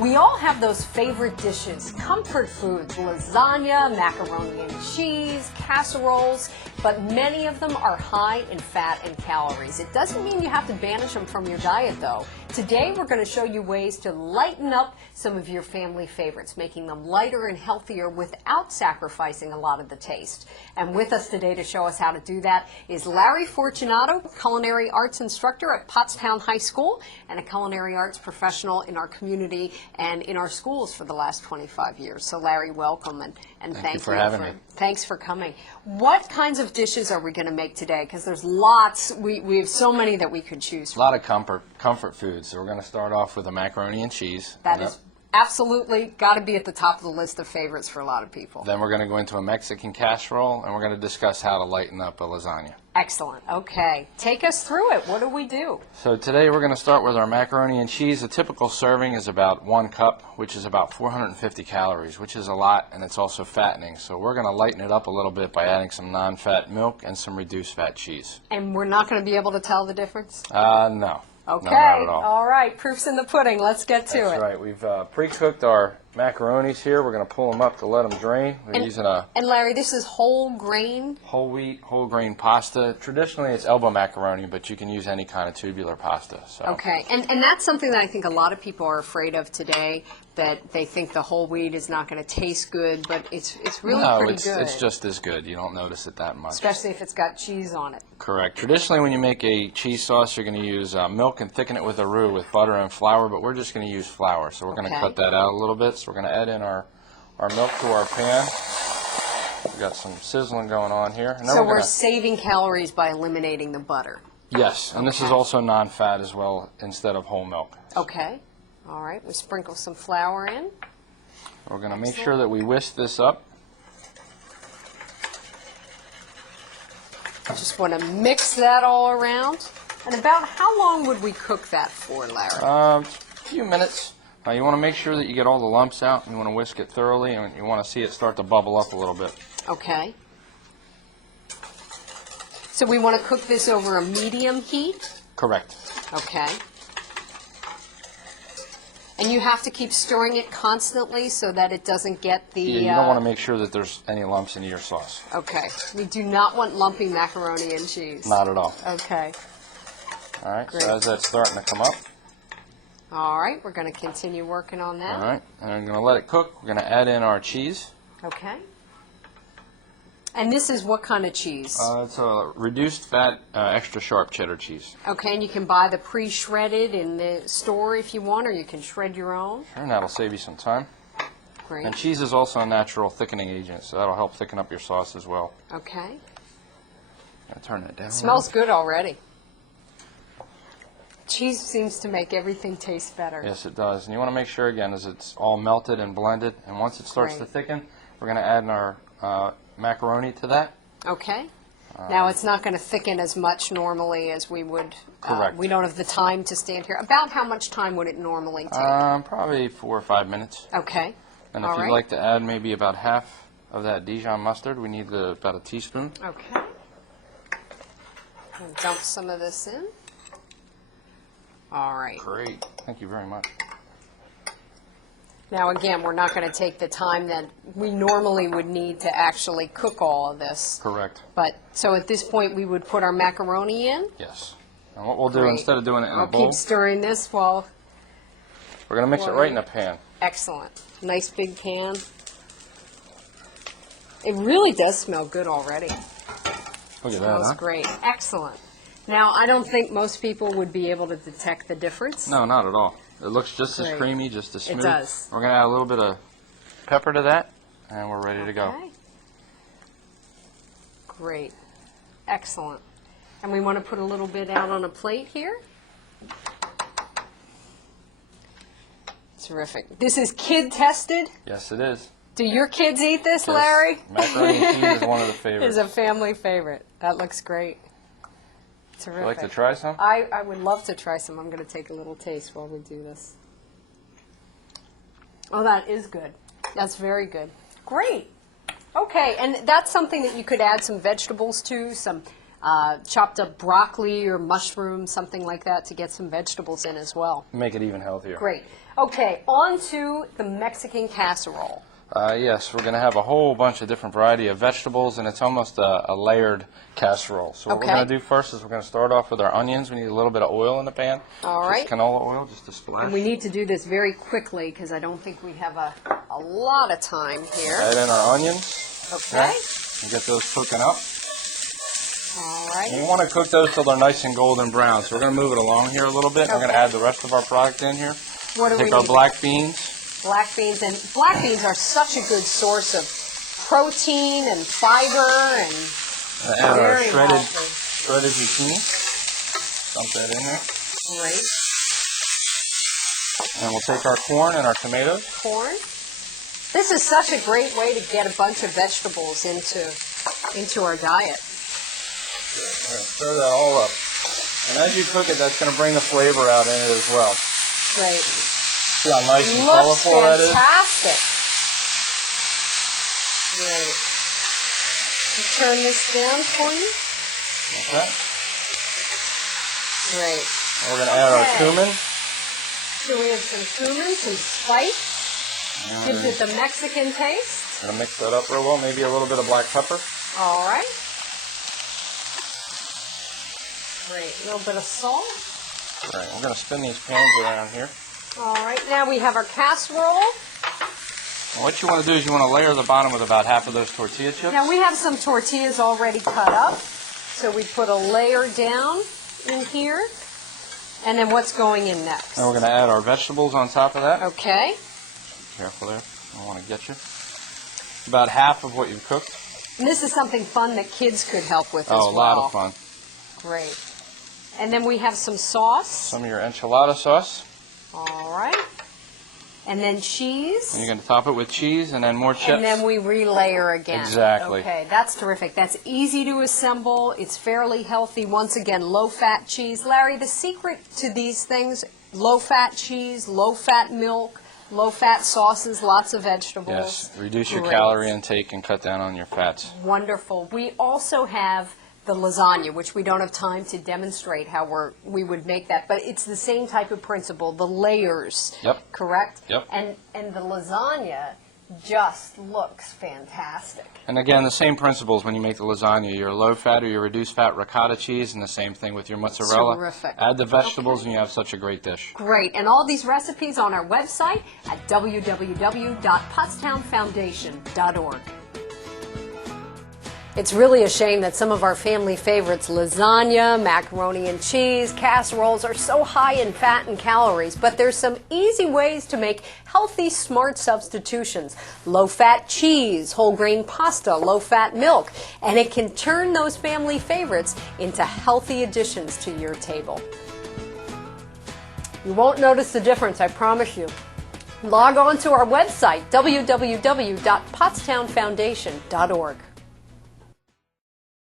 We all have those favorite dishes, comfort foods, lasagna, macaroni and cheese, casseroles, but many of them are high in fat and calories. It doesn't mean you have to banish them from your diet, though. Today we're going to show you ways to lighten up some of your family favorites, making them lighter and healthier without sacrificing a lot of the taste. And with us today to show us how to do that is Larry Fortunato, culinary arts instructor at Pottstown High School and a culinary arts professional in our community and in our schools for the last 25 years. So Larry, welcome and thank you for having me. Thanks for coming. What kinds of dishes are we going to make today? Because there's lots, we have so many that we could choose from. A lot of comfort foods. So we're going to start off with a macaroni and cheese. That is absolutely got to be at the top of the list of favorites for a lot of people. Then we're going to go into a Mexican casserole, and we're going to discuss how to lighten up a lasagna. Excellent. Okay. Take us through it. What do we do? So today we're going to start with our macaroni and cheese. A typical serving is about 1 cup, which is about 450 calories, which is a lot, and it's also fattening. So we're going to lighten it up a little bit by adding some non-fat milk and some reduced fat cheese. And we're not going to be able to tell the difference? No. Okay. No, not at all. All right. Proof's in the pudding. Let's get to it. That's right. We've pre-cooked our macaronis here. We're going to pull them up to let them drain. We're using a And Larry, this is whole grain? whole wheat, whole grain pasta. Traditionally, it's elbow macaroni, but you can use any kind of tubular pasta. So. Okay. And that's something that I think a lot of people are afraid of today, that they think the whole wheat is not going to taste good, but it's really pretty good. No, it's just as good. You don't notice it that much. Especially if it's got cheese on it. Correct. Traditionally, when you make a cheese sauce, you're going to use milk and thicken it with a roux with butter and flour, but we're just going to use flour. So we're going to cut that out a little bit. So we're going to add in our milk to our pan. We've got some sizzling going on here. And then So we're saving calories by eliminating the butter. Yes, and this is also non-fat as well instead of whole milk. Okay. All right. We sprinkle some flour in. We're going to make sure that we whisk this up. Just want to mix that all around. And about how long would we cook that for, Larry? A few minutes. You want to make sure that you get all the lumps out. You want to whisk it thoroughly, and you want to see it start to bubble up a little bit. Okay. So we want to cook this over a medium heat? Correct. Okay. And you have to keep stirring it constantly so that it doesn't get the... Yeah, you don't want to make sure that there's any lumps in your sauce. Okay. We do not want lumpy macaroni and cheese. Not at all. Okay. All right, Great. so as that's starting to come up. All right, we're going to continue working on that. All right, and I'm going to let it cook. We're going to add in our cheese. Okay. And this is what kind of cheese? It's a reduced fat, extra sharp cheddar cheese. Okay, and you can buy the pre-shredded in the store if you want, or you can shred your own. Sure, and that'll save you some time. Great. And cheese is also a natural thickening agent, so that'll help thicken up your sauce as well. Okay. I'll turn that down. Smells good already. Cheese seems to make everything taste better. Yes, it does. And you want to make sure, again, as it's all melted and blended, and once it starts to thicken, we're going to add in our macaroni to that. Okay. Now it's not going to thicken as much normally as we would. Correct. We don't have the time to stand here. About how much time would it normally take? Probably 4 or 5 minutes. Okay. And if you'd like to add maybe about half of that Dijon mustard, we need about a teaspoon. Okay. And dump some of this in. All right. Great. Thank you very much. Now, again, we're not going to take the time that we normally would need to actually cook all of this. Correct. But, so at this point, we would put our macaroni in. Yes. And what we'll do, instead of doing it in a bowl, I'll keep stirring this while... we're going to mix it right in a pan. Excellent. Nice big pan. It really does smell good already. Look at that, Smells huh? great. Excellent. Now, I don't think most people would be able to detect the difference. No, not at all. It looks just as Great. creamy, just as smooth. It does. We're going to add a little bit of pepper to that, and we're ready to go. Okay. Great. Excellent. And we want to put a little bit out on a plate here. Terrific. This is kid tested. Yes, it is. Do your kids eat this, Yes. Larry? Macaroni and cheese is one of the favorites. It's a family favorite. That looks great. Terrific. Would you like to try some? I would love to try some. I'm going to take a little taste while we do this. Oh, that is good. That's very good. Great. Okay, and that's something that you could add some vegetables to, some chopped up broccoli or mushrooms, something like that, to get some vegetables in as well. Make it even healthier. Great. Okay, on to the Mexican casserole. Yes, we're going to have a whole bunch of different variety of vegetables, and it's almost a layered casserole. So what we're going to do first is we're going to start off with our onions. We need a little bit of oil in the pan. All right. Just canola oil, just a splash. And we need to do this very quickly because I don't think we have a lot of time here. Add in our onions. Okay. And get those cooking up. All right. And you want to cook those till they're nice and golden brown. So we're going to move it along here a little bit. We're going to add the rest of our product in here. What do we need? Take our black beans. Black beans, and black beans are such a good source of protein and fiber and Add our very shredded zucchini. Dump that in there. Great. And we'll take our corn and our tomatoes. Corn. This is such a great way to get a bunch of vegetables into our diet. We're going to stir that all up. And as you cook it, that's going to bring the flavor out in it as well. Great. See how nice and Looks colorful that is? fantastic. Great. Turn this down for you. Okay. Great. And we're going to add our cumin. So we have some cumin, some spice. Gives it the Mexican taste. Going to mix that up real well. Maybe a little bit of black pepper. All right. Great. A little bit of salt. All right. We're going to spin these pans around here. All right. Now we have our casserole. And what you want to do is you want to layer the bottom with about half of those tortilla chips. Now we have some tortillas already cut up. So we put a layer down in here. And then what's going in next? And we're going to add our vegetables on top of that. Okay. Be careful there. I don't want to get you. About half of what you've cooked. And this is something fun that kids could help with as well. Oh, a lot of fun. Great. And then we have some sauce. Some of your enchilada sauce. All right. And then cheese. And you're going to top it with cheese and then more chips. And then we relayer again. Exactly. Okay, that's terrific. That's easy to assemble. It's fairly healthy. Once again, low-fat cheese. Larry, the secret to these things, low-fat cheese, low-fat milk, low-fat sauces, lots of vegetables. Yes, reduce your calorie intake and cut down on your fats. Wonderful. We also have the lasagna, which we don't have time to demonstrate how we would make that, but it's the same type of principle, the layers. Yep. Correct? Yep. And the lasagna just looks fantastic. And again, the same principles when you make the lasagna. Your low-fat or your reduced-fat ricotta cheese, and the same thing with your mozzarella. Terrific. Add the vegetables and you have such a great dish. Great. And all these recipes on our website at www.pottstownfoundation.org. It's really a shame that some of our family favorites, lasagna, macaroni and cheese, casseroles, are so high in fat and calories, but there's some easy ways to make healthy, smart substitutions. Low-fat cheese, whole grain pasta, low-fat milk, and it can turn those family favorites into healthy additions to your table. You won't notice the difference, I promise you. Log on to our website, www.pottstownfoundation.org.